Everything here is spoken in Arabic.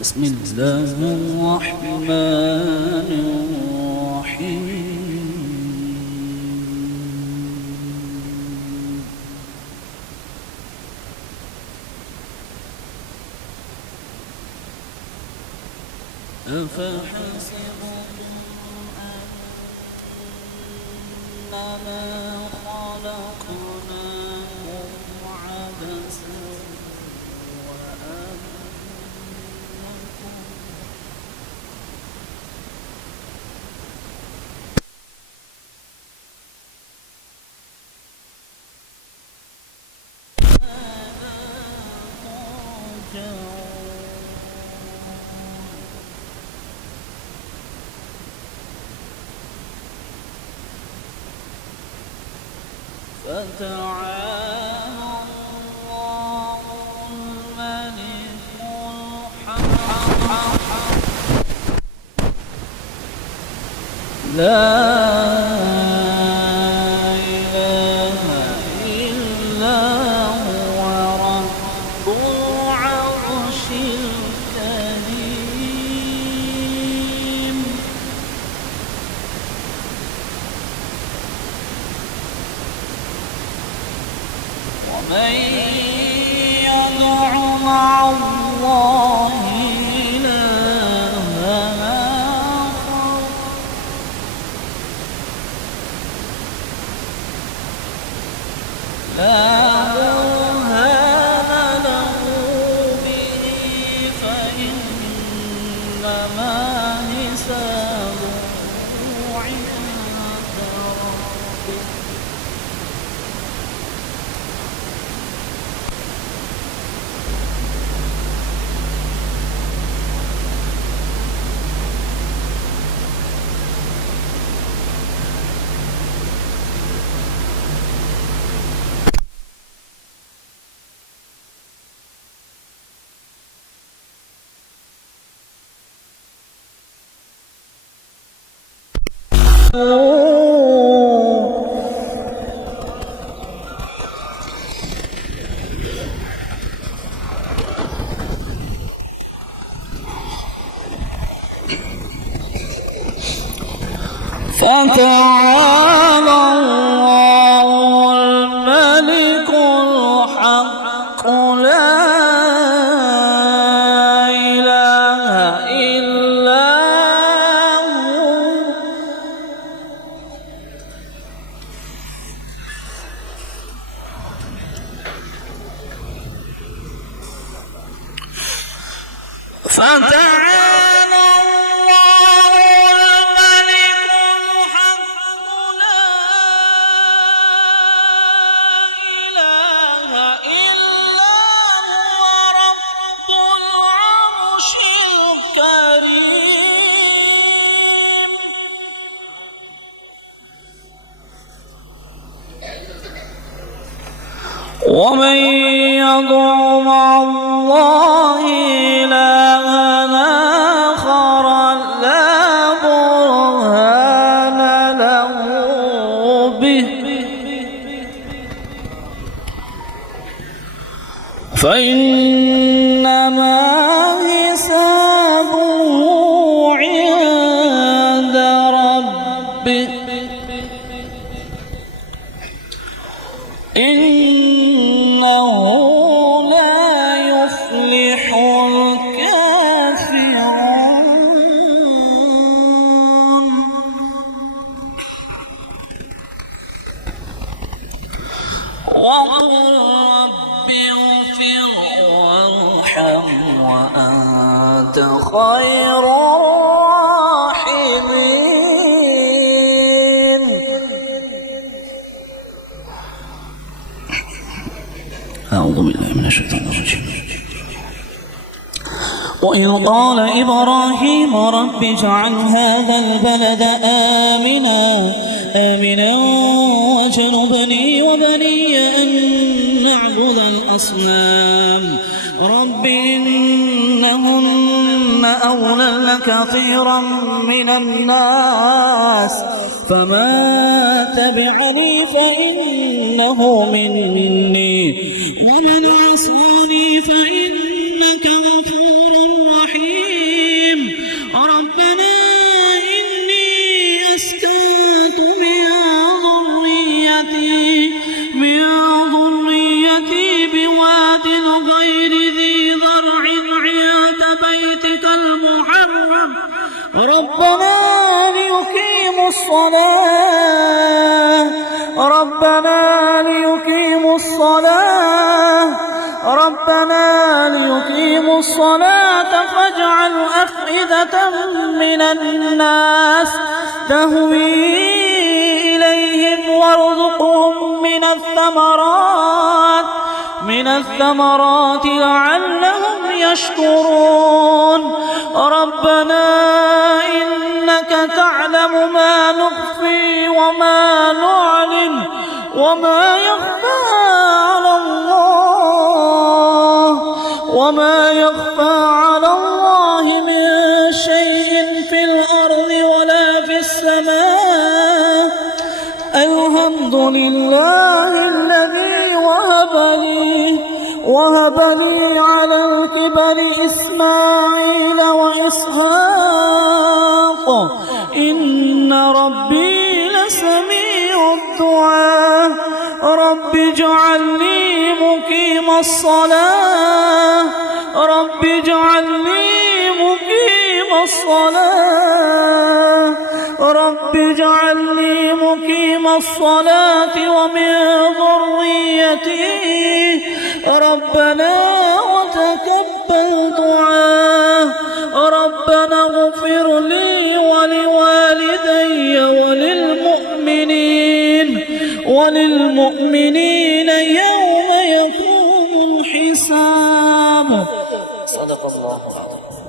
بسم الله الرحمن الرحيم. أفحسبتم أنما خلقناكم عبثا فتعالى الله الملك الحق لا إله إلا هو رب العرش الكريم. ومن يدع مع الله إلها آخر لا برهان له به فإنما حسابه عند ربه. فتعالى الله الملك الحق لا إله إلا هو. فتعالى الله الملك الحق لا إله إلا هو رب العرش الكريم. ومن يدع مع الله إلها آخر لا برهان له به فإنما حسابه عند ربه. إنه لا يفلح الكافرون. وقل رب اغفر وارحم وأنت خير الراحمين. أعوذ بالله من الشيطان الرجيم. وإذ قال إبراهيم رب اجعل هذا البلد آمنا واجنبني وبني أن نعبد الأصنام. رب إنهن أضللن كثيرا من الناس فمن تبعني فإنه مني ومن عصاني فإنك غفور رحيم. ربنا ليقيموا الصلاة ربنا ليقيموا الصلاة ربنا ليقيموا الصلاة فاجعل أفئدة من الناس تهوي إليهم وارزقهم من الثمرات لعلهم يشكرون ربنا إنك تعلم ما نخفي وما نعلن وما يخفى على الله من شيء في الأرض ولا في السماء الحمد لله الذي وهب لي على الكبر إسماعيل وإسحاق إن ربي لسميع الدعاء رب اجعلني مقيم الصلاة رب اجعلني مقيم الصلاة رب اجعلني مقيم الصلاة ومن ذريتي ربنا وتقبل دعاء ربنا اغفر لي ولوالدي وللمؤمنين يوم يقوم الحساب. صدق الله العظيم.